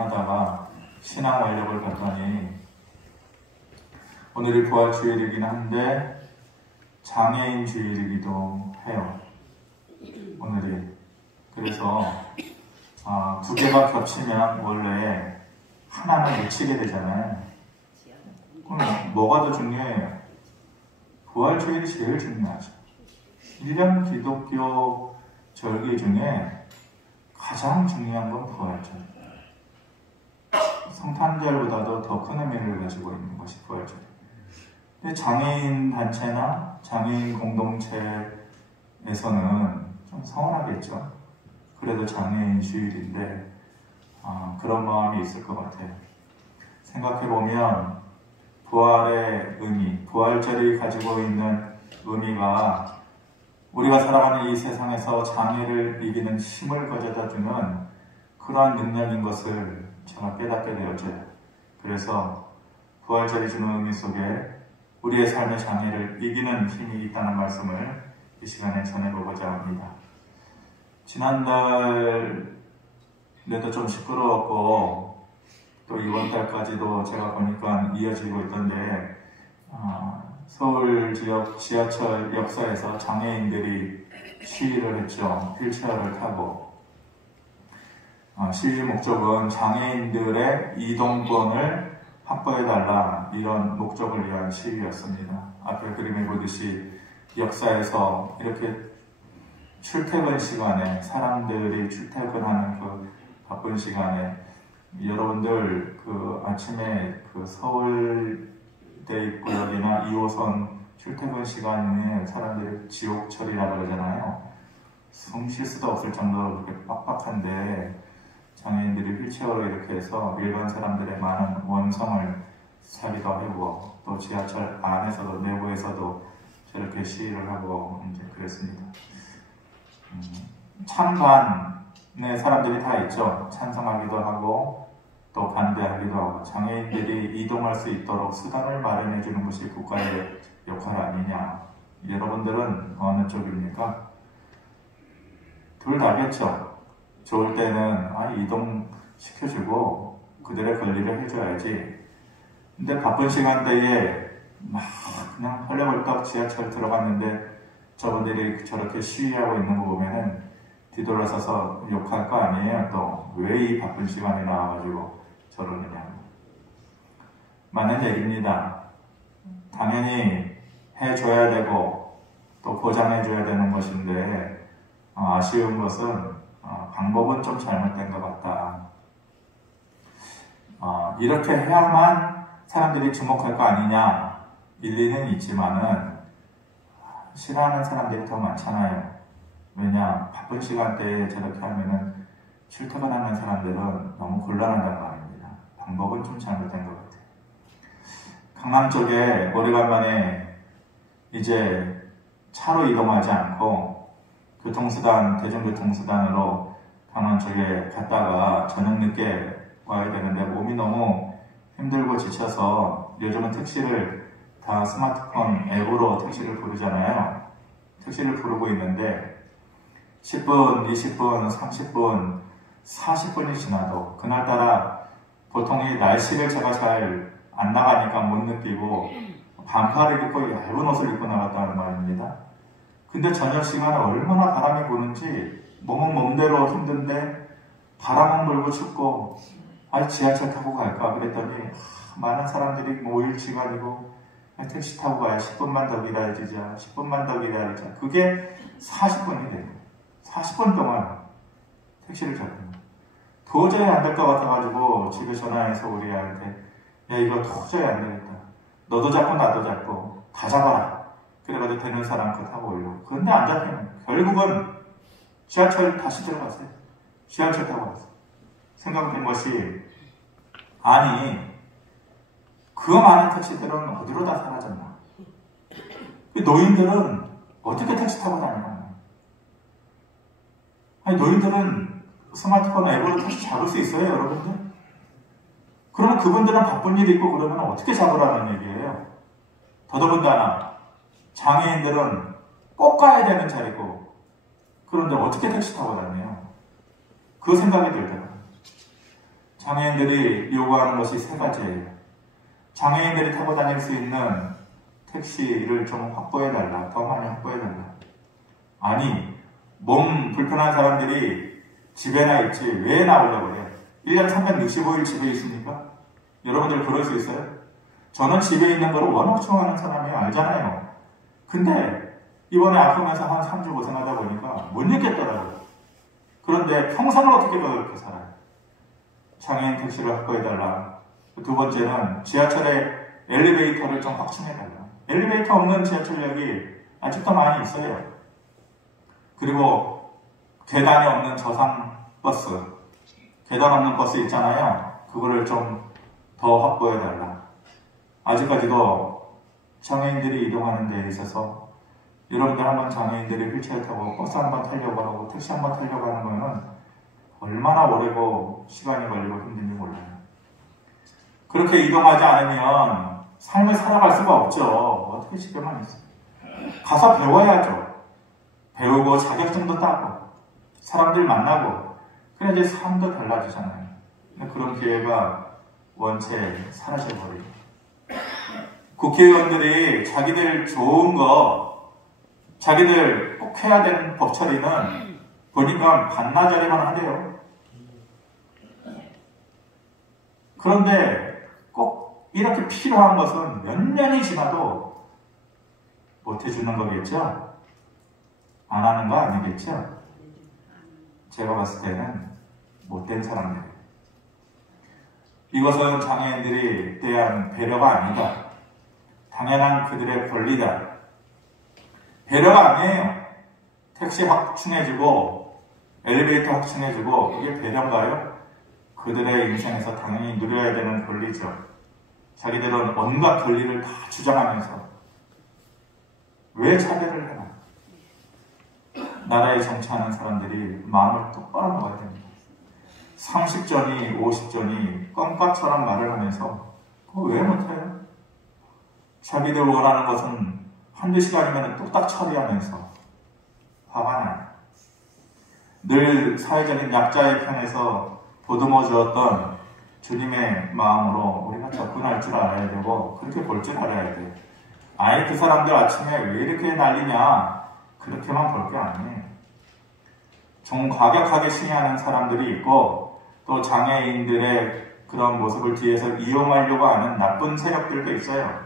고민하다가 신앙 원력을 봤더니 오늘이 부활주일이긴 한데 장애인 주일이기도 해요. 오늘이. 그래서 두 개가 겹치면 원래 하나는 놓치게 되잖아요. 그럼 뭐가 더 중요해요? 부활주일이 제일 중요하죠. 1년 기독교 절기 중에 가장 중요한 건 부활절. 성탄절보다도 더 큰 의미를 가지고 있는 것이 부활절이에요. 근데 장애인 단체나 장애인 공동체에서는 좀 서운하겠죠. 그래도 장애인 주일인데 그런 마음이 있을 것 같아요. 생각해보면 부활의 의미, 부활절이 가지고 있는 의미가 우리가 살아가는 이 세상에서 장애를 이기는 힘을 가져다주는 그러한 능력인 것을 제가 깨닫게 되어져요. 그래서 부활절이 주는 의미 속에 우리의 삶의 장애를 이기는 힘이 있다는 말씀을 이 시간에 전해보고자 합니다. 지난달에도 좀 시끄러웠고 또 이번 달까지도 제가 보니까 이어지고 있던데 서울 지역 지하철 역사에서 장애인들이 시위를 했죠. 휠체어를 타고. 시위 목적은 장애인들의 이동권을 확보해달라, 이런 목적을 위한 시위였습니다. 앞에 그림에 보듯이 역사에서 이렇게 출퇴근 시간에, 사람들이 출퇴근하는 그 바쁜 시간에 여러분들 아침에 서울대 입구역이나 2호선 출퇴근 시간에 사람들이 지옥철이라고 그러잖아요. 숨 쉴 수도 없을 정도로 그렇게 빡빡한데 장애인들이 휠체어로 이렇게 해서 일반 사람들의 많은 원성을 사기도 하고 또 지하철 안에서도 내부에서도 저렇게 시위를 하고 이제 그랬습니다. 찬반의 사람들이 다 있죠. 찬성하기도 하고 또 반대하기도 하고. 장애인들이 이동할 수 있도록 수단을 마련해 주는 것이 국가의 역할 아니냐. 여러분들은 어느 쪽입니까? 둘 다겠죠. 좋을 때는 이동시켜주고 그들의 권리를 해줘야지. 근데 바쁜 시간대에 막 그냥 헐레벌떡 지하철 들어갔는데 저분들이 저렇게 시위하고 있는 거 보면은 뒤돌아서서 욕할 거 아니에요. 또 왜 이 바쁜 시간에 나와가지고 저러느냐. 맞는 얘기입니다. 당연히 해줘야 되고 또 보장해줘야 되는 것인데 아쉬운 것은 방법은 좀 잘못된 것 같다. 이렇게 해야만 사람들이 주목할 거 아니냐, 일리는 있지만은 싫어하는 사람들이 더 많잖아요. 왜냐, 바쁜 시간대에 저렇게 하면은 출퇴근하는 사람들은 너무 곤란하단 말입니다. 방법은 좀 잘못된 것 같아요. 강남 쪽에 오래간만에 이제 차로 이동하지 않고 대중교통수단으로 강남 쪽에 갔다가 저녁 늦게 와야 되는데 몸이 너무 힘들고 지쳐서 요즘은 택시를 다 스마트폰 앱으로 택시를 부르잖아요. 택시를 부르고 있는데 10분, 20분, 30분, 40분이 지나도 그날따라 보통 이 날씨를 제가 잘 안 나가니까 못 느끼고 반팔을 입고 얇은 옷을 입고 나갔다는 말입니다. 근데 저녁 시간에 얼마나 바람이 부는지 몸은 몸대로 힘든데 바람은 불고 춥고 지하철 타고 갈까 그랬더니 많은 사람들이 모일 시간이고 택시 타고 가야 10분만 더 기다리자, 10분만 더 기다리자. 그게 40분이 돼요. 40분 동안 택시를 잡습니다. 도저히 안 될 것 같아가지고 집에 전화해서 우리 애한테 야, 이거 도저히 안 되겠다. 너도 잡고 나도 잡고 다 잡아라. 그래가지고 되는 사람 거 타고 오려고. 그런데 안 잡히면 결국은 지하철 다시 들어갔어요. 지하철 타고 갔어요. 생각된 것이 그 많은 택시들은 어디로 다 사라졌나? 노인들은 어떻게 택시 타고 다니나? 노인들은 스마트폰 앱으로 택시 잡을 수 있어요, 여러분들? 그러면 그분들은 바쁜 일이 있고 그러면 어떻게 잡으라는 얘기예요? 더더군다나 장애인들은 꼭 가야 되는 자리고 그런데 어떻게 택시 타고 다녀요? 그 생각이 들더라고요. 장애인들이 요구하는 것이 세 가지예요. 장애인들이 타고 다닐 수 있는 택시를 좀 확보해달라. 더 많이 확보해달라. 아니, 몸 불편한 사람들이 집에나 있지 왜 나오려고 그래요? 1년 365일 집에 있습니까? 여러분들 그럴 수 있어요? 저는 집에 있는 걸 워낙 좋아하는 사람이 알잖아요. 근데 이번에 아프면서 한 3주 고생하다 보니까 못 있겠더라고요. 그런데 평생을 어떻게 그렇게 살아요? 장애인 택시를 확보해달라. 두 번째는 지하철의 엘리베이터를 좀 확충해달라. 엘리베이터 없는 지하철역이 아직도 많이 있어요. 그리고 계단이 없는 저상버스, 계단 없는 버스 있잖아요. 그거를 좀 더 확보해달라. 아직까지도 장애인들이 이동하는 데 있어서 여러분들 한번 장애인들이 휠체어 타고 버스 한번 타려고 하고 택시 한번 타려고 하는 거는 얼마나 오래고 시간이 걸리고 힘든지 몰라요. 그렇게 이동하지 않으면 삶을 살아갈 수가 없죠. 어떻게 집에만 있어요. 가서 배워야죠. 배우고 자격증도 따고 사람들 만나고 그래야지 삶도 달라지잖아요. 근데 그런 기회가 원체 사라져버려요. 국회의원들이 자기들 좋은 거, 자기들 꼭 해야 되는 법 처리는 보니까 반나절이만 하대요. 그런데 꼭 이렇게 필요한 것은 몇 년이 지나도 못 해주는 거겠죠? 안 하는 거 아니겠죠? 제가 봤을 때는 못된 사람들. 이것은 장애인들에 대한 배려가 아니다. 당연한 그들의 권리다. 배려가 아니에요. 택시 확충해주고 엘리베이터 확충해주고 그게 배려인가요? 그들의 인생에서 당연히 누려야 되는 권리죠. 자기들은 온갖 권리를 다 주장하면서 왜 차별을 해나? 나라에 정치하는 사람들이 마음을 똑바로 먹어야 됩니다. 30전이 50전이 껌값처럼 말을 하면서 그거 왜 못해요? 자기들 원하는 것은 한두 시간이면 뚝딱 처리하면서 화가 나요. 늘 사회적인 약자의 편에서 보듬어 주었던 주님의 마음으로 우리가 접근할 줄 알아야 되고 그렇게 볼 줄 알아야 돼요. 아예 그 사람들 아침에 왜 이렇게 난리냐 그렇게만 볼 게 아니에요. 좀 과격하게 시위하는 사람들이 있고 또 장애인들의 그런 모습을 뒤에서 이용하려고 하는 나쁜 세력들도 있어요.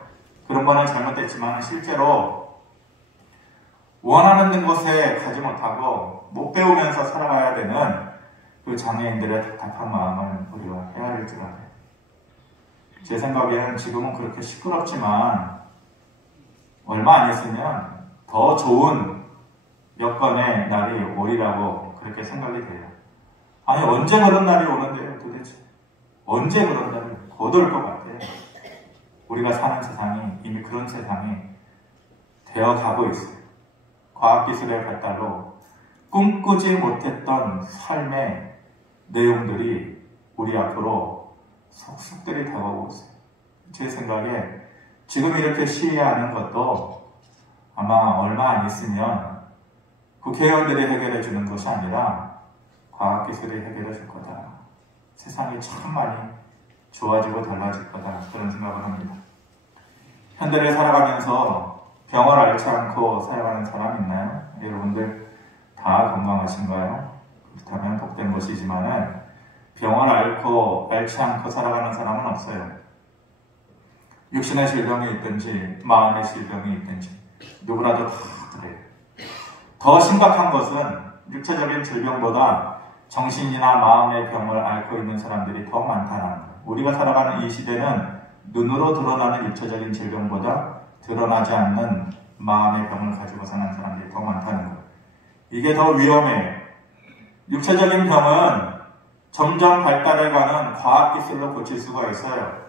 그런 거는 잘못됐지만 실제로 원하는 곳에 가지 못하고 못 배우면서 살아가야 되는 그 장애인들의 답답한 마음을 우리가 헤아릴 줄 알아요. 제 생각에는 지금은 그렇게 시끄럽지만 얼마 안 있으면 더 좋은 여건의 날이 오리라고 그렇게 생각이 돼요. 아니 언제 그런 날이 오는데요 도대체? 언제 그런 날이 곧 올 것 같아요. 우리가 사는 세상이 이미 그런 세상이 되어가고 있어요. 과학기술의 발달로 꿈꾸지 못했던 삶의 내용들이 우리 앞으로 속속들이 다가오고 있어요. 제 생각에 지금 이렇게 시위하는 것도 아마 얼마 안 있으면 국회의원들이 해결해 주는 것이 아니라 과학기술이 해결해 줄 거다. 세상이 참 많이 좋아지고 달라질 거다. 그런 생각을 합니다. 현대를 살아가면서 병을 앓지 않고 살아가는 사람 있나요? 여러분들 다 건강하신가요? 그렇다면 복된 것이지만은 병을 앓지 않고 살아가는 사람은 없어요. 육신의 질병이 있든지 마음의 질병이 있든지 누구라도 다 그래요. 더 심각한 것은 육체적인 질병보다 정신이나 마음의 병을 앓고 있는 사람들이 더 많다는 거예요. 우리가 살아가는 이 시대는 눈으로 드러나는 육체적인 질병보다 드러나지 않는 마음의 병을 가지고 사는 사람들이 더 많다는 거예요. 이게 더 위험해요. 육체적인 병은 점점 발달해가는 과학기술로 고칠 수가 있어요.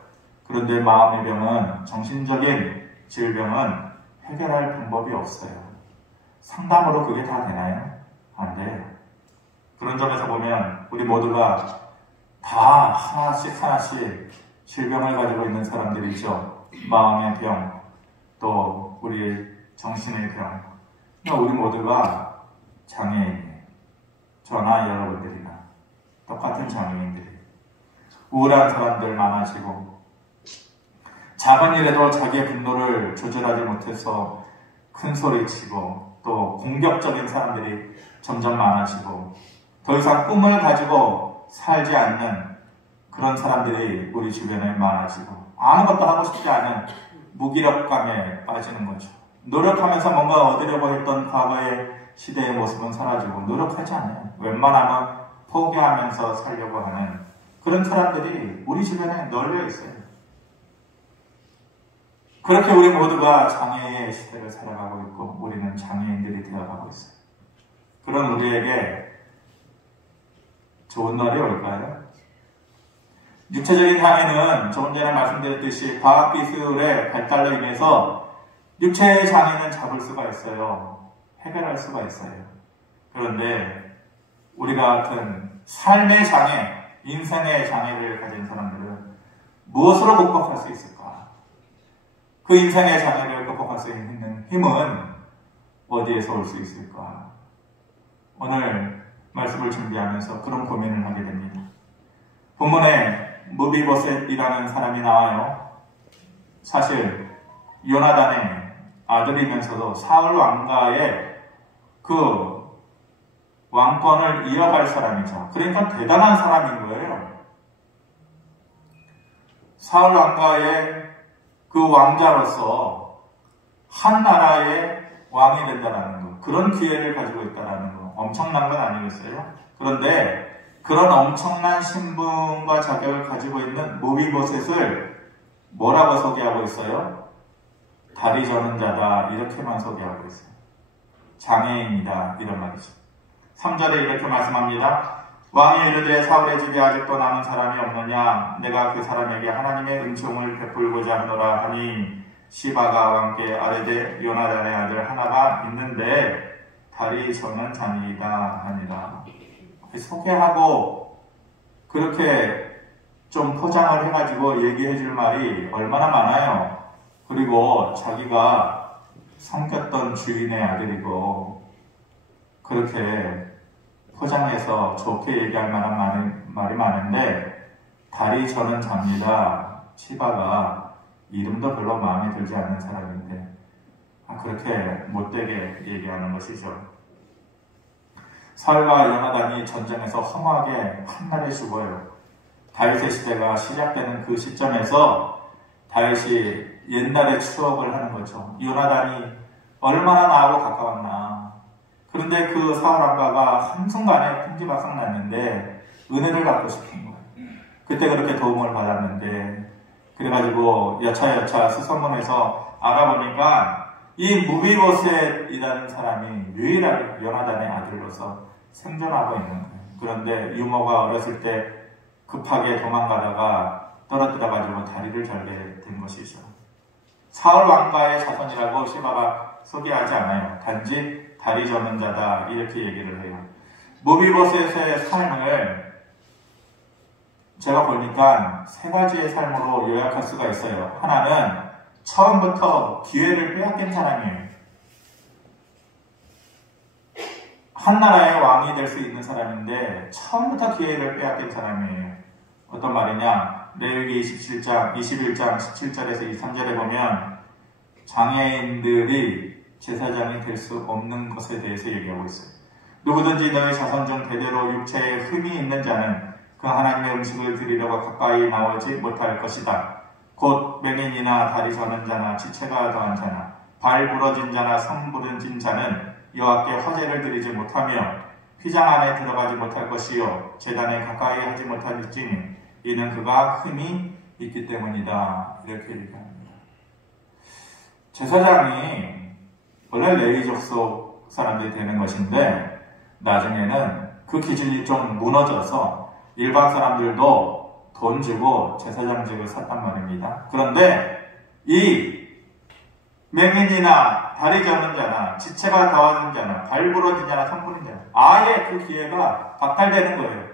그런데 마음의 병은, 정신적인 질병은 해결할 방법이 없어요. 상담으로 그게 다 되나요? 안 돼요. 그런 점에서 보면 우리 모두가 다 하나씩 질병을 가지고 있는 사람들이죠. 마음의 병, 또 우리 정신의 병. 우리 모두가 장애인이에요. 저나 여러분들이나 똑같은 장애인들이에요. 우울한 사람들 많아지고, 작은 일에도 자기의 분노를 조절하지 못해서 큰 소리치고, 또 공격적인 사람들이 점점 많아지고, 더 이상 꿈을 가지고 살지 않는 그런 사람들이 우리 주변에 많아지고, 아무것도 하고 싶지 않은 무기력감에 빠지는 거죠. 노력하면서 뭔가 얻으려고 했던 과거의 시대의 모습은 사라지고, 노력하지 않아요. 웬만하면 포기하면서 살려고 하는 그런 사람들이 우리 주변에 널려 있어요. 그렇게 우리 모두가 장애의 시대를 살아가고 있고, 우리는 장애인들이 되어가고 있어요. 그런 우리에게 좋은 날이 올까요? 육체적인 장애는 조금 전에 말씀드렸듯이 과학기술의 발달로 인해서 육체의 장애는 잡을 수가 있어요. 해결할 수가 있어요. 그런데 우리가 같은 삶의 장애, 인생의 장애를 가진 사람들은 무엇으로 극복할 수 있을까? 그 인생의 장애를 극복할 수 있는 힘은 어디에서 올 수 있을까? 오늘 말씀을 준비하면서 그런 고민을 하게 됩니다. 본문에 무비보셋이라는 사람이 나와요. 사실 요나단의 아들이면서도 사울 왕가의 그 왕권을 이어갈 사람이죠. 그러니까 대단한 사람인 거예요. 사울 왕가의 그 왕자로서 한 나라의 왕이 된다는 거, 그런 기회를 가지고 있다는 거, 엄청난 건 아니겠어요? 그런데 그런 엄청난 신분과 자격을 가지고 있는 무비보셋을 뭐라고 소개하고 있어요? 다리 저는 자다, 이렇게만 소개하고 있어요. 장애인이다, 이런 말이죠. 3절에 이렇게 말씀합니다. 왕이 이르되 사울의 집에 아직도 남은 사람이 없느냐? 내가 그 사람에게 하나님의 은총을 베풀고자 하노라 하니, 시바가 왕께 아뢰되 요나단의 아들 하나가 있는데 다리 저는 자니이다 하니라. 소개하고 그렇게 좀 포장을 해가지고 얘기해 줄 말이 얼마나 많아요. 그리고 자기가 섬겼던 주인의 아들이고, 그렇게 포장해서 좋게 얘기할 만한 말이 많은데, 다리 저는 잡니다. 시바가 이름도 별로 마음에 들지 않는 사람인데, 그렇게 못되게 얘기하는 것이죠. 사울과 요나단이 전쟁에서 험하게 한날에 죽어요. 다윗의 시대가 시작되는 그 시점에서 다윗이 옛날의 추억을 하는 거죠. 요나단이 얼마나 나하고 가까웠나. 그런데 그 사울 왕가가 한순간에 풍지박산 났는데 은혜를 받고 싶은 거예요. 그때 그렇게 도움을 받았는데, 그래가지고 여차여차 수소문해서 알아보니까 이 무비보셋이라는 사람이 유일하게 요나단의 아들로서 생존하고 있는 거예요. 그런데 유모가 어렸을 때 급하게 도망가다가 떨어뜨려가지고 다리를 절게 된 것이죠. 사울 왕가의 자손이라고 시바가 소개하지 않아요. 단지 다리 저는 자다, 이렇게 얘기를 해요. 무비보셋의 삶을 제가 보니까 세 가지의 삶으로 요약할 수가 있어요. 하나는 처음부터 기회를 빼앗긴 사람이에요. 한 나라의 왕이 될 수 있는 사람인데 처음부터 기회를 빼앗긴 사람이에요. 어떤 말이냐? 레위기 21장 17절에서 23절에 보면 장애인들이 제사장이 될 수 없는 것에 대해서 얘기하고 있어요. 누구든지 너희 자손 중 대대로 육체에 흠이 있는 자는 그 하나님의 음식을 드리려고 가까이 나오지 못할 것이다. 곧 맹인이나 다리 저는 자나 지체가 더한 자나 발 부러진 자나 손 부러진 자는 여호와께 화제를 드리지 못하며 휘장 안에 들어가지 못할 것이요 제단에 가까이 하지 못할지니 이는 그가 흠이 있기 때문이다. 이렇게 얘기합니다. 제사장이 원래 레위 족속 사람들이 되는 것인데, 나중에는 그 기준이 좀 무너져서 일반 사람들도 돈 주고 제사장직을 샀단 말입니다. 그런데 이 맹인이나 다리 저는 자나 지체가 더한 자나 발 부러진 자나 손 부러진 자나 아예 그 기회가 박탈되는 거예요.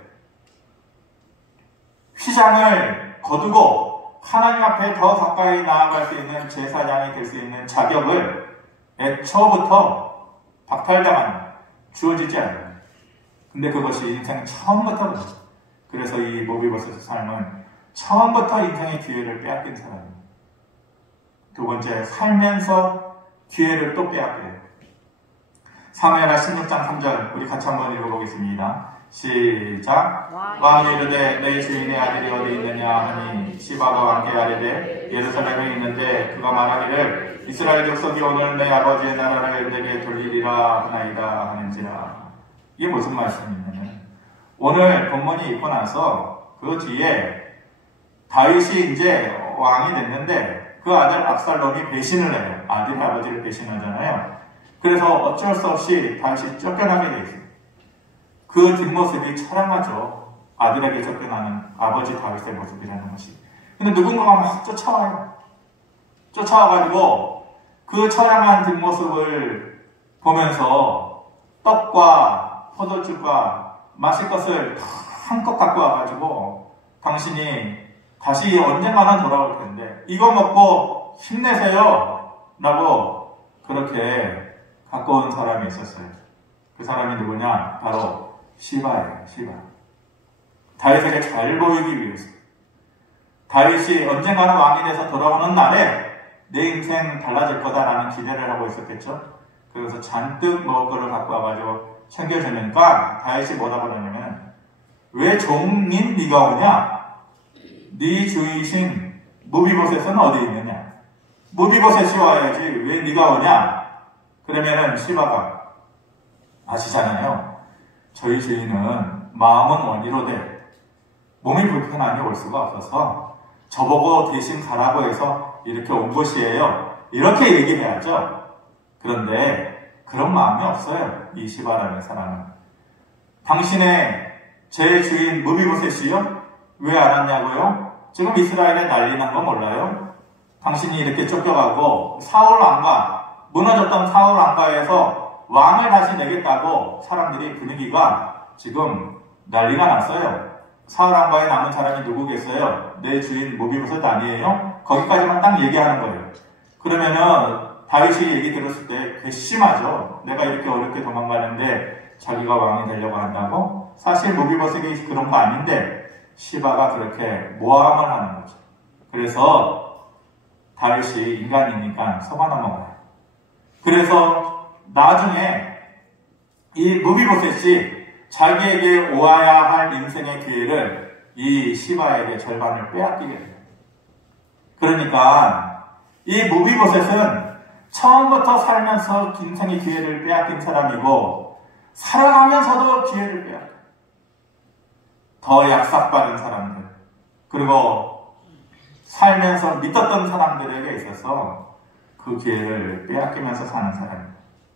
휘장을 거두고 하나님 앞에 더 가까이 나아갈 수 있는 제사장이 될 수 있는 자격을 애초부터 박탈당하는, 주어지지 않아요. 근데 그것이 인생 처음부터 그래서 이 무비보셋의 삶은 처음부터 인생의 기회를 빼앗긴 사람이에요. 두 번째, 살면서 기회를 또 빼앗겨요. 사무엘하 16장 3절 우리 같이 한번 읽어보겠습니다. 시작. 왕이 이르되 내 주인의 아들이 어디 있느냐 하니 시바가 왕께 아뢰되 예루살렘에 있는데 그가 말하기를 이스라엘 족속이 오늘 내 아버지의 나라를 내게 돌리리라 하나이다 하는지라. 이게 무슨 말씀이냐면 오늘 본문이 있고 나서 그 뒤에 다윗이 이제 왕이 됐는데 그 아들 압살롬이 배신을 해요. 아들이 아버지를 배신하잖아요. 그래서 어쩔 수 없이 다윗이 쫓겨나게 돼 있어요. 그 뒷모습이 처량하죠. 아들에게 쫓겨나는 아버지 다윗의 모습이라는 것이. 근데 누군가가 막 쫓아와요. 쫓아와가지고 그 처량한 뒷모습을 보면서 떡과 포도주과 마실 것을 한껏 갖고 와가지고 당신이 다시 언젠가는 돌아올 텐데 이거 먹고 힘내세요 라고 그렇게 갖고 온 사람이 있었어요. 그 사람이 누구냐? 바로 시바예요. 시바. 다윗에게 잘 보이기 위해서. 다윗이 언젠가는 왕이 돼서 돌아오는 날에 내 인생 달라질 거다라는 기대를 하고 있었겠죠. 그래서 잔뜩 먹을 거를 갖고 와가지고 챙겨주니까 다윗이 뭐라고 그러냐면 왜 종인 네가 오냐? 네 주이신 무비보셋은 어디 있느냐? 무비보셋이 와야지 왜 네가 오냐? 그러면은 시바가 아시잖아요. 저희 주인은 마음은 원이로되 몸이 불편하니 올 수가 없어서 저보고 대신 가라고 해서 이렇게 온 것이에요. 이렇게 얘기해야죠. 그런데 그런 마음이 없어요. 이 시바라는 사람은. 당신의 제 주인 무비보셋이요? 왜 알았냐고요? 지금 이스라엘에 난리 난 거 몰라요? 당신이 이렇게 쫓겨가고 사울 왕가, 무너졌던 사울 왕가에서 왕을 다시 내겠다고 사람들이 분위기가 지금 난리가 났어요. 사울 왕가에 남은 사람이 누구겠어요? 내 주인 무비보셋 아니에요? 거기까지만 딱 얘기하는 거예요. 그러면은 다윗이 얘기 들었을 때 괘씸하죠. 내가 이렇게 어렵게 도망가는데 자기가 왕이 되려고 한다고? 사실 무비보셋이 그런 거 아닌데 시바가 그렇게 모함을 하는 거죠. 그래서 다윗이 인간이니까 속아 넘어가요. 그래서 나중에 이 무비보셋이 자기에게 오아야 할 인생의 기회를 이 시바에게 절반을 빼앗기게 돼요. 그러니까 이 무비보셋은 처음부터 살면서 인생의 기회를 빼앗긴 사람이고 살아가면서도 기회를 빼앗겨요. 더 약삭빠른 사람들 그리고 살면서 믿었던 사람들에게 있어서 그 기회를 빼앗기면서 사는 사람입니다.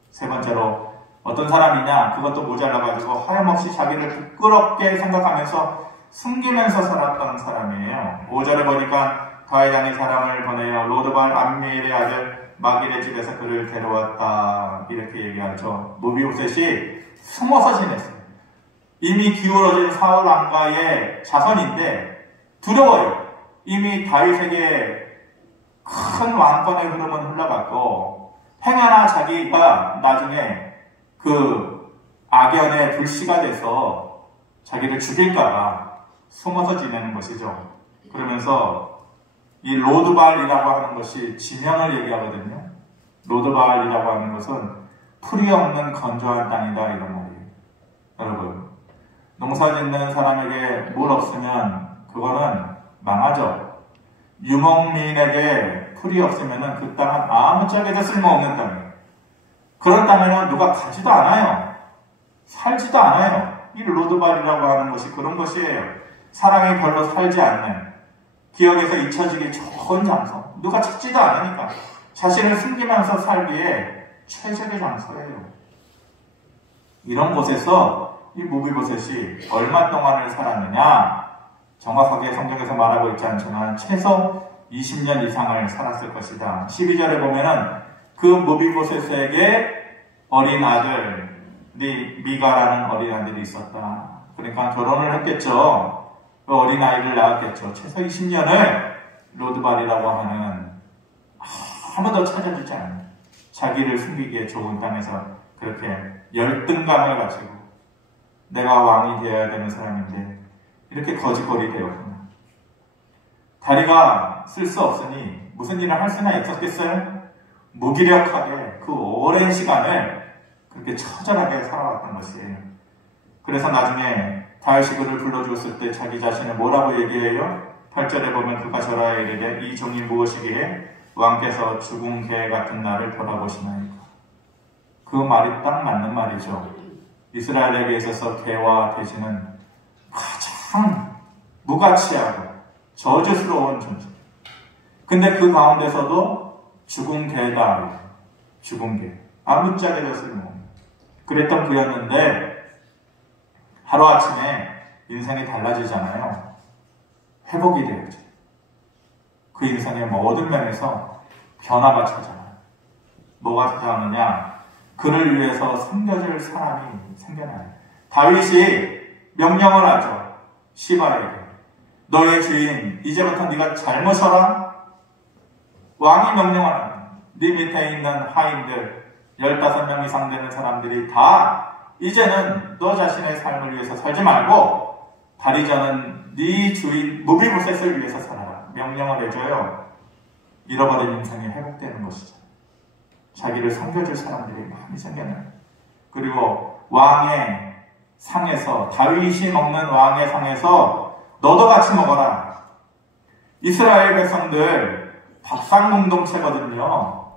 세 번째로 어떤 사람이냐? 그것도 모자라가지고 하염없이 자기를 부끄럽게 생각하면서 숨기면서 살았던 사람이에요. 5절에 보니까 다윗 왕이 사람을 보내어 로드발 암미엘의 아들 마길의 집에서 그를 데려왔다 이렇게 얘기하죠. 무비보셋이 숨어서 지냈어요. 이미 기울어진 사울 왕가의 자손인데 두려워요. 이미 다윗에게 큰 왕권의 흐름은 흘러갔고 행여나 자기가 나중에 그 악연의 불씨가 돼서 자기를 죽일까봐 숨어서 지내는 것이죠. 그러면서 이 로드발이라고 하는 것이 지명을 얘기하거든요. 로드발이라고 하는 것은 풀이 없는 건조한 땅이다 이런 말이에요. 여러분 농사 짓는 사람에게 물 없으면 그거는 망하죠. 유목민에게 풀이 없으면 그 땅은 아무짝에도 쓸모없는 땅이에요. 그런 땅에는 누가 가지도 않아요. 살지도 않아요. 이 로드발이라고 하는 것이 그런 것이에요. 사람이 별로 살지 않는 기억에서 잊혀지기 좋은 장소. 누가 찾지도 않으니까 자신을 숨기면서 살기에 최적의 장소예요. 이런 곳에서 이 무비보셋이 얼마 동안을 살았느냐? 정확하게 성경에서 말하고 있지 않지만 최소 20년 이상을 살았을 것이다. 12절에 보면은 그 무비보셋에게 어린 아들 미가라는 어린 아들이 있었다. 그러니까 결혼을 했겠죠. 그 어린 아이를 낳았겠죠. 최소 20년을 로드발이라고 하는 아무도 찾아주지 않는 자기를 숨기기에 좋은 땅에서 그렇게 열등감을 가지고 내가 왕이 되어야 되는 사람인데 이렇게 거짓거리 되었구나. 다리가 쓸 수 없으니 무슨 일을 할 수나 있었겠어요? 무기력하게 그 오랜 시간을 그렇게 처절하게 살아왔던 것이에요. 그래서 나중에 다윗이 그를 불러주었을 때 자기 자신을 뭐라고 얘기해요? 8절에 보면 그가 저라에 이르되 이 종이 무엇이기에 왕께서 죽은 개 같은 나를 돌아보시나이까. 그 말이 딱 맞는 말이죠. 이스라엘에게 있어서 개와 돼지는 가장 무가치하고 저주스러운 존재. 근데 그 가운데서도 죽은 개다. 죽은 개. 아무짝에 졌을 뭐. 그랬던 그였는데 하루아침에 인생이 달라지잖아요. 회복이 되어야죠. 그 인생의 모든 면에서 변화가 찾아와요. 뭐가 찾아오느냐? 그를 위해서 섬겨줄 사람이 생겨나요. 다윗이 명령을 하죠. 시바에게. 너의 주인, 이제부터 네가 잘못하라. 왕이 명령을 하는 네 밑에 있는 하인들 15명 이상 되는 사람들이 다 이제는 너 자신의 삶을 위해서 살지 말고 다리저는 네 주인 무비보셋을 위해서 살아라. 명령을 해줘요. 잃어버린 인생이 회복되는 것이죠. 자기를 섬겨줄 사람들이 많이 생겨나요. 그리고 왕의 상에서, 다윗이 먹는 왕의 상에서 너도 같이 먹어라. 이스라엘 백성들 밥상 공동체거든요.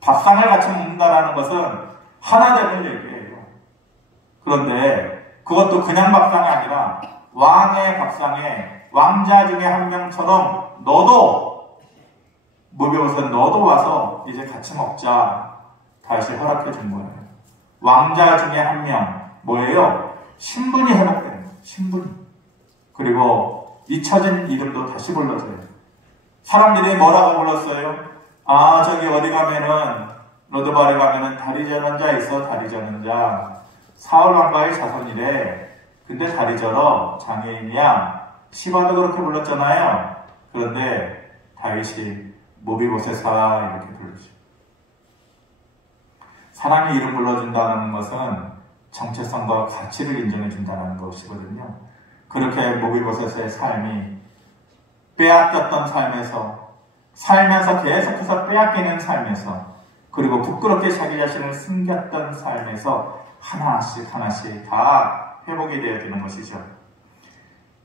밥상을 같이 먹는다라는 것은 하나됨을 얘기해요. 그런데 그것도 그냥 밥상이 아니라 왕의 밥상에 왕자 중에 한 명처럼 너도, 무비보셋 너도 와서 이제 같이 먹자. 다시 허락해 준 거예요. 왕자 중에 한 명. 뭐예요? 신분이 회복되는 거예요. 신분. 그리고 잊혀진 이름도 다시 불러줘요. 사람들이 뭐라고 불렀어요? 아, 저기 어디 가면은, 로드발에 가면은 다리 저는 자 있어, 다리 저는 자. 사울 왕가의 자손이래. 근데 다리 저러, 장애인이야. 시바도 그렇게 불렀잖아요. 그런데 다윗이 무비보셋아 이렇게 부르죠. 사람이 이름 불러준다는 것은 정체성과 가치를 인정해준다는 것이거든요. 그렇게 무비보셋의 삶이 빼앗겼던 삶에서, 살면서 계속해서 빼앗기는 삶에서, 그리고 부끄럽게 자기 자신을 숨겼던 삶에서 하나씩 하나씩 다 회복이 되어지는 것이죠.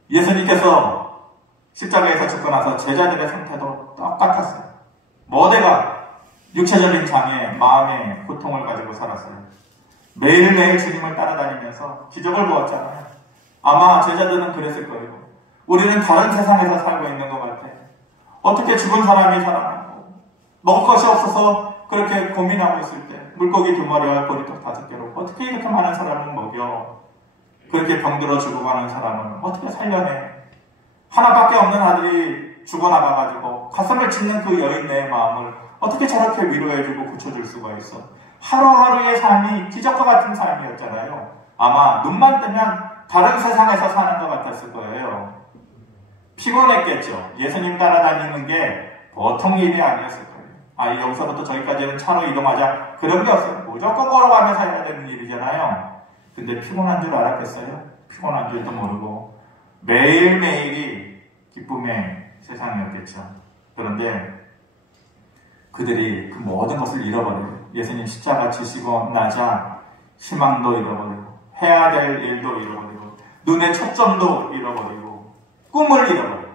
예수님께서 십자가에서 죽고 나서 제자들의 상태도 똑같았어요. 모두가 육체적인 장애, 마음의 고통을 가지고 살았어요. 매일매일 주님을 따라다니면서 기적을 보았잖아요. 아마 제자들은 그랬을 거예요. 우리는 다른 세상에서 살고 있는 것 같아. 어떻게 죽은 사람이 살아나고 먹을 것이 없어서 그렇게 고민하고 있을 때 물고기 2마리와 보리떡 5개로 어떻게 이렇게 많은 사람을 먹여? 그렇게 병들어 죽어가는 사람은 어떻게 살려내? 하나밖에 없는 아들이 죽어나가가지고 가슴을 찢는 그 여인의 마음을 어떻게 저렇게 위로해주고 고쳐줄 수가 있어? 하루하루의 삶이 기적과 같은 삶이었잖아요. 아마 눈만 뜨면 다른 세상에서 사는 것 같았을 거예요. 피곤했겠죠. 예수님 따라다니는 게 보통 일이 아니었을 거예요. 아, 여기서부터 저기까지는 차로 이동하자. 그런 게 없어요. 무조건 걸어가면서 해야 되는 일이잖아요. 근데 피곤한 줄 알았겠어요? 피곤한 줄도 모르고 매일매일이 기쁨의 세상이었겠죠. 그런데 그들이 그 모든 것을 잃어버려요. 예수님 십자가 지시고 나자 희망도 잃어버리고 해야 될 일도 잃어버리고 눈의 초점도 잃어버리고 꿈을 잃어버리고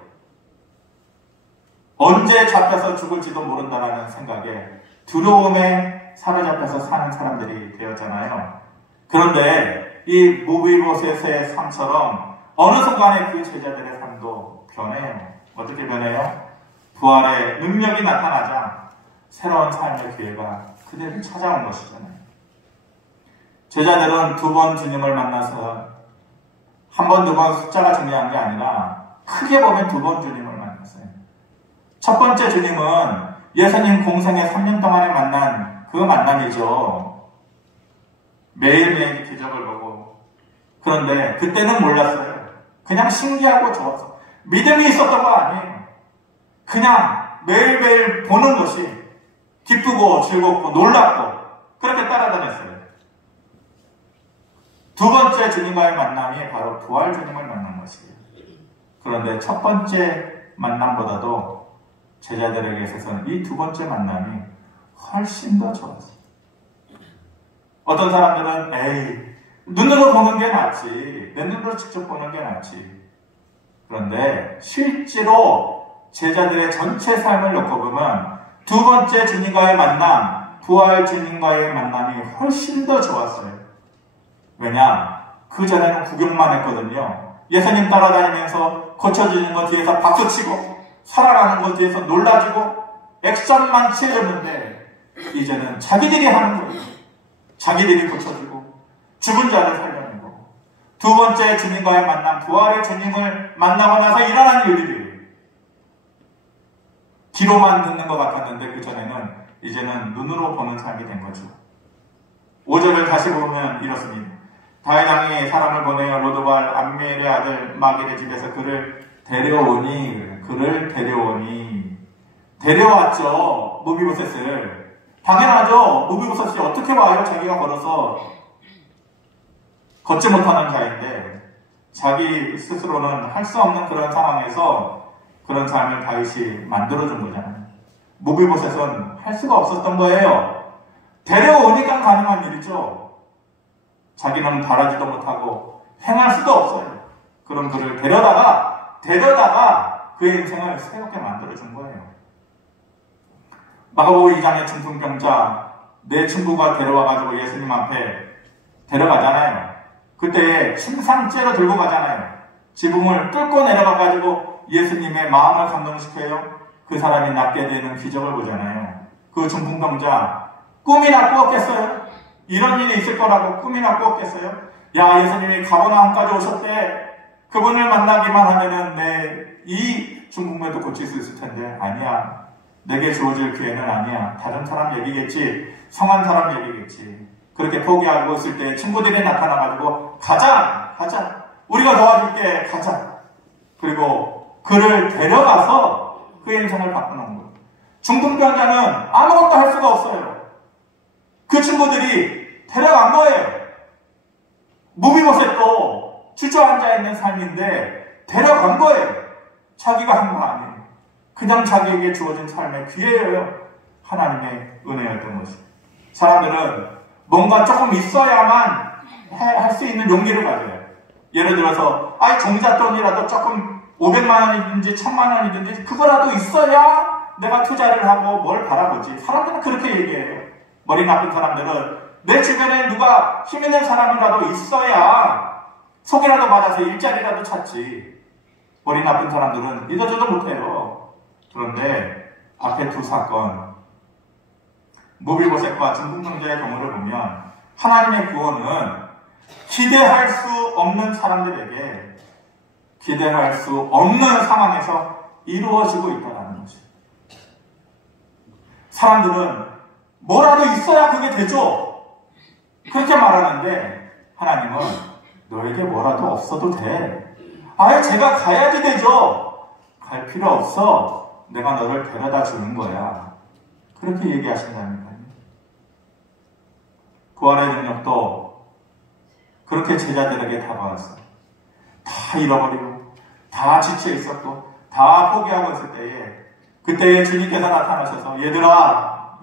언제 잡혀서 죽을지도 모른다라는 생각에 두려움에 사로잡혀서 사는 사람들이 되었잖아요. 그런데 이 무비보셋의 삶처럼 어느 순간에 그 제자들의 삶도 변해요. 어떻게 변해요? 부활의 능력이 나타나자 새로운 삶의 기회가 그들을 찾아온 것이잖아요. 제자들은 2번 주님을 만나서 한 번, 2번 숫자가 중요한 게 아니라 크게 보면 2번 주님을 만났어요. 첫 번째 주님은 예수님 공생의 3년 동안에 만난 그 만남이죠. 매일매일 기적을 보고. 그런데 그때는 몰랐어요. 그냥 신기하고 좋았어. 믿음이 있었던 거 아니에요. 그냥 매일매일 보는 것이 기쁘고 즐겁고 놀랍고 그렇게 따라다녔어요. 두 번째 주님과의 만남이 바로 부활 주님을 만난 것이에요. 그런데 첫 번째 만남보다도 제자들에게 있어서는 이 두 번째 만남이 훨씬 더 좋았어요. 어떤 사람들은 에이, 눈으로 보는 게 낫지, 내 눈으로 직접 보는 게 낫지. 그런데 실제로 제자들의 전체 삶을 놓고 보면 두 번째 주님과의 만남, 부활 주님과의 만남이 훨씬 더 좋았어요. 왜냐? 그 전에는 구경만 했거든요. 예수님 따라다니면서 고쳐지는 것 뒤에서 박수치고 살아가는 것 뒤에서 놀라지고 액션만 취해졌는데 이제는 자기들이 하는 거예요. 자기들이 고쳐주고 죽은 자를 살려내고 두 번째 주님과의 만남, 부활의 주님을 만나고 나서 일어난 일들이 귀로만 듣는 것 같았는데 그 전에는 이제는 눈으로 보는 삶이 된 거죠. 5절을 다시 보면 이렇습니다. 다윗 왕이 사람을 보내어 로드발 암미엘의 아들 마길의 집에서 그를 데려오니 데려왔죠. 무비보셋을. 당연하죠. 무비보셋이 어떻게 와요? 자기가 걸어서 걷지 못하는 자인데 자기 스스로는 할 수 없는 그런 상황에서 그런 삶을 다윗이 만들어준 거잖아요. 무비보셋은 할 수가 없었던 거예요. 데려오니까 가능한 일이죠. 자기는 바라지도 못하고 행할 수도 없어요. 그럼 그를 데려다가 그의 인생을 새롭게 만들어준 거예요. 마가복음 2장의 중풍병자 내 친구가 데려와가지고 예수님 앞에 데려가잖아요. 그때 침상째로 들고 가잖아요. 지붕을 뚫고 내려가가지고 예수님의 마음을 감동시켜요. 그 사람이 낫게 되는 기적을 보잖아요. 그 중풍병자 꿈이나 꾸었겠어요? 이런 일이 있을 거라고 꿈이나 꾸었겠어요? 야, 예수님이 가버나움까지 오셨대. 그분을 만나기만 하면은 이 중풍병도 고칠 수 있을 텐데 아니야. 내게 주어질 기회는 아니야. 다른 사람 얘기겠지. 성한 사람 얘기겠지. 그렇게 포기하고 있을 때 친구들이 나타나가지고 가자. 우리가 도와줄게. 가자. 그리고 그를 데려가서 그의 인생을 바꾸는 거예요. 중풍병자는 아무것도 할 수가 없어요. 그 친구들이 데려간 거예요. 무비보셋도 주저앉아 있는 삶인데 데려간 거예요. 자기가 한 거 아니에요. 그냥 자기에게 주어진 삶의 기회예요. 하나님의 은혜였던 것이. 사람들은 뭔가 조금 있어야만 할 수 있는 용기를 가져요. 예를 들어서 종잣돈이라도 조금 500만 원이든지 1000만 원이든지 그거라도 있어야 내가 투자를 하고 뭘 바라보지. 사람들은 그렇게 얘기해요. 머리 나쁜 사람들은 내 주변에 누가 힘 있는 사람이라도 있어야 속이라도 맞아서 일자리라도 찾지. 머리 나쁜 사람들은 믿어줘도 못해요. 그런데 앞에 두 사건, 무비보셋과 중풍병자의 경우를 보면 하나님의 구원은 기대할 수 없는 사람들에게 기대할 수 없는 상황에서 이루어지고 있다는 것이죠. 사람들은 뭐라도 있어야 그게 되죠. 그렇게 말하는데 하나님은 너에게 뭐라도 없어도 돼. 제가 가야지 되죠. 갈 필요 없어. 내가 너를 데려다 주는 거야. 그렇게 얘기하신다니까요. 부활의 능력도 그렇게 제자들에게 다가왔어요. 다 잃어버리고 다 지쳐 있었고 다 포기하고 있을 때에 그때에 주님께서 나타나셔서 얘들아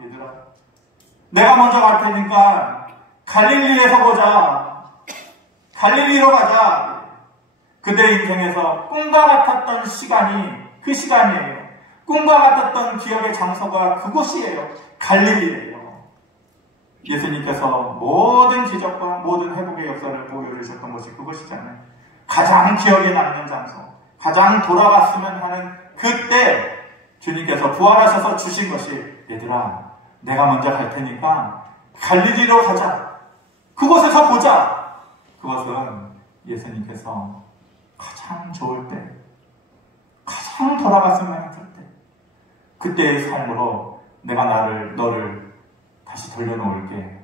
내가 먼저 갈 테니까 갈릴리에서 보자. 갈릴리로 가자. 그들의 인생에서 꿈과 같았던 시간이 그 시간이에요. 꿈과 같았던 기억의 장소가 그곳이에요. 갈릴리예요. 예수님께서 모든 기적과 모든 회복의 역사를 보여주셨던 곳이 그곳이잖아요. 가장 기억에 남는 장소, 가장 돌아갔으면 하는 그때 주님께서 부활하셔서 주신 것이 얘들아 내가 먼저 갈 테니까 갈릴리로 가자. 그곳에서 보자. 그것은 예수님께서 가장 좋을 때, 가장 돌아갔으면 했을 때, 그때의 삶으로 내가 너를 다시 돌려놓을게.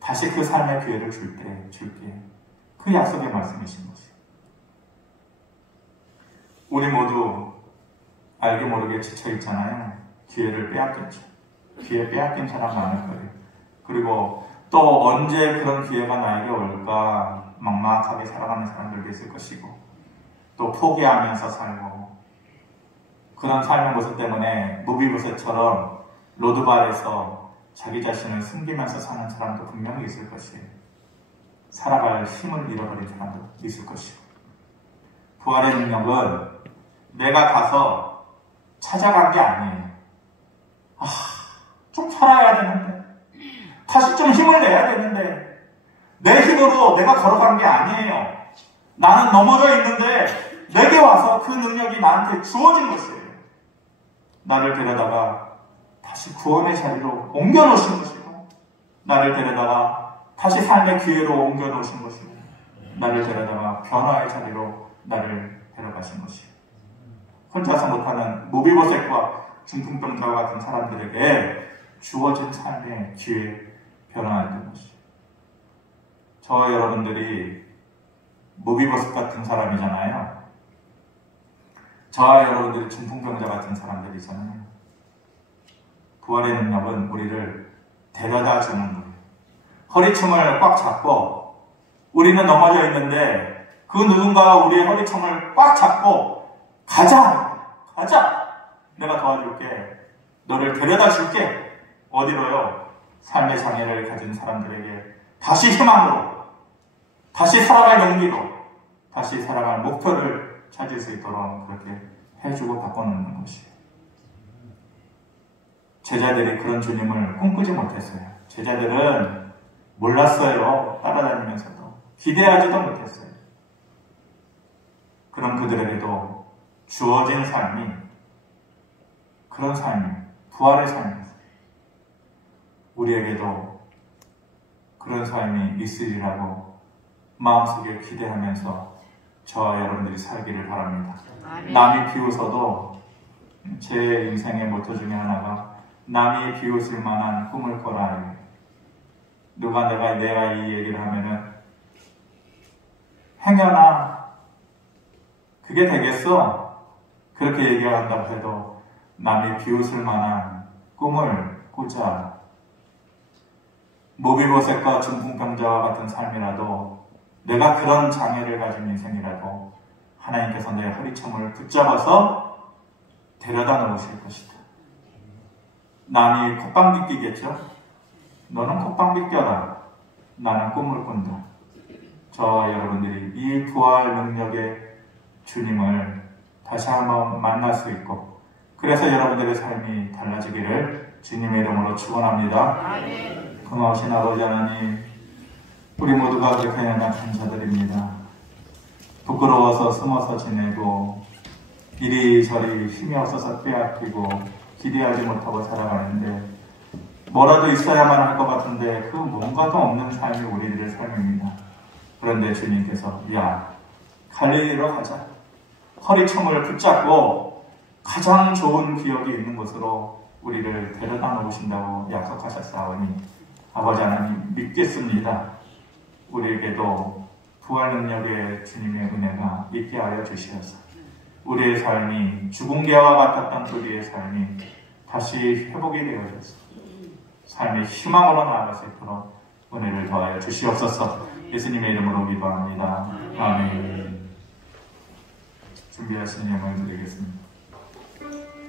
다시 그 삶의 기회를 줄게. 그 약속의 말씀이신 것이에요. 우리 모두 알게 모르게 지쳐있잖아요. 기회를 빼앗겼죠. 기회 빼앗긴 사람 많을 거예요. 그리고 또 언제 그런 기회가 나에게 올까 막막하게 살아가는 사람들도 있을 것이고 또 포기하면서 살고 그런 삶의 모습 때문에 무비보셋처럼 로드발에서 자기 자신을 숨기면서 사는 사람도 분명히 있을 것이에요. 살아갈 힘을 잃어버린 사람도 있을 것이고, 부활의 능력은 내가 가서 찾아간 게 아니에요. 좀 살아야 되는데, 다시 좀 힘을 내야 되는데, 내 힘으로 내가 걸어간 게 아니에요. 나는 넘어져 있는데 내게 와서 그 능력이 나한테 주어진 것이에요. 나를 데려다가 다시 구원의 자리로 옮겨놓으신 것이고, 나를 데려다가 다시 삶의 기회로 옮겨놓으신 것이고, 나를 데려다가 변화의 자리로 나를 데려가신 것이에요. 혼자서 못하는 무비보셋과 중풍병자와 같은 사람들에게 주어진 삶의 기회, 변화였던 것이에요. 저와 여러분들이 무비보셋 같은 사람이잖아요. 저와 여러분들이 중풍병자 같은 사람들이잖아요. 부활의 능력은 우리를 데려다 주는 거예요. 허리춤을 꽉 잡고, 우리는 넘어져 있는데 그 누군가가 우리의 허리춤을 꽉 잡고 가자! 내가 도와줄게. 너를 데려다 줄게. 어디로요? 삶의 장애를 가진 사람들에게 다시 희망으로, 다시 살아갈 용기로, 다시 살아갈 목표를 찾을 수 있도록 그렇게 해주고 바꿔놓는 것이에요. 제자들이 그런 주님을 꿈꾸지 못했어요. 제자들은 몰랐어요. 따라다니면서도 기대하지도 못했어요. 그럼 그들에게도 주어진 삶이, 그런 삶이 부활의 삶이었어요. 우리에게도 그런 삶이 있으리라고 마음속에 기대하면서 저와 여러분들이 살기를 바랍니다. 남이 비웃어도, 제 인생의 모토 중에 하나가 남이 비웃을 만한 꿈을 꿔라. 누가 내가 이 얘기를 하면은, 행여나 그게 되겠어? 그렇게 얘기한다고 해도 남이 비웃을 만한 꿈을 꾸자. 무비보셋과 중풍병자와 같은 삶이라도, 내가 그런 장애를 가진 인생이라도 하나님께서 내 허리춤을 붙잡아서 데려다 놓으실 것이다. 남이 콧방귀 뀌겠죠? 너는 콧방귀 껴라. 나는 꿈을 꾼다. 저와 여러분들이 이 부활 능력의 주님을 다시 한번 만날 수 있고, 그래서 여러분들의 삶이 달라지기를 주님의 이름으로 축원합니다. 고마우신 아버지 하나님, 우리 모두가 그렇게 하나 감사드립니다. 부끄러워서 숨어서 지내고, 이리저리 힘이 없어서 빼앗기고, 기대하지 못하고 살아가는데, 뭐라도 있어야만 할 것 같은데 그 뭔가도 없는 삶이 우리들의 삶입니다. 그런데 주님께서, 야, 갈릴리로 가자. 허리춤을 붙잡고 가장 좋은 기억이 있는 곳으로 우리를 데려다 놓으신다고 약속하셨사오니, 아버지 하나님 믿겠습니다. 우리에게도 부활 능력의 주님의 은혜가 있게 하여 주시옵소서. 우리의 삶이 죽은 개와 같았던 우리의 삶이 다시 회복이 되어져서 삶의 희망으로 나아갈 수 있도록 은혜를 더하여 주시옵소서. 예수님의 이름으로 기도합니다. 아멘. 준비하신 예물을 드리겠습니다.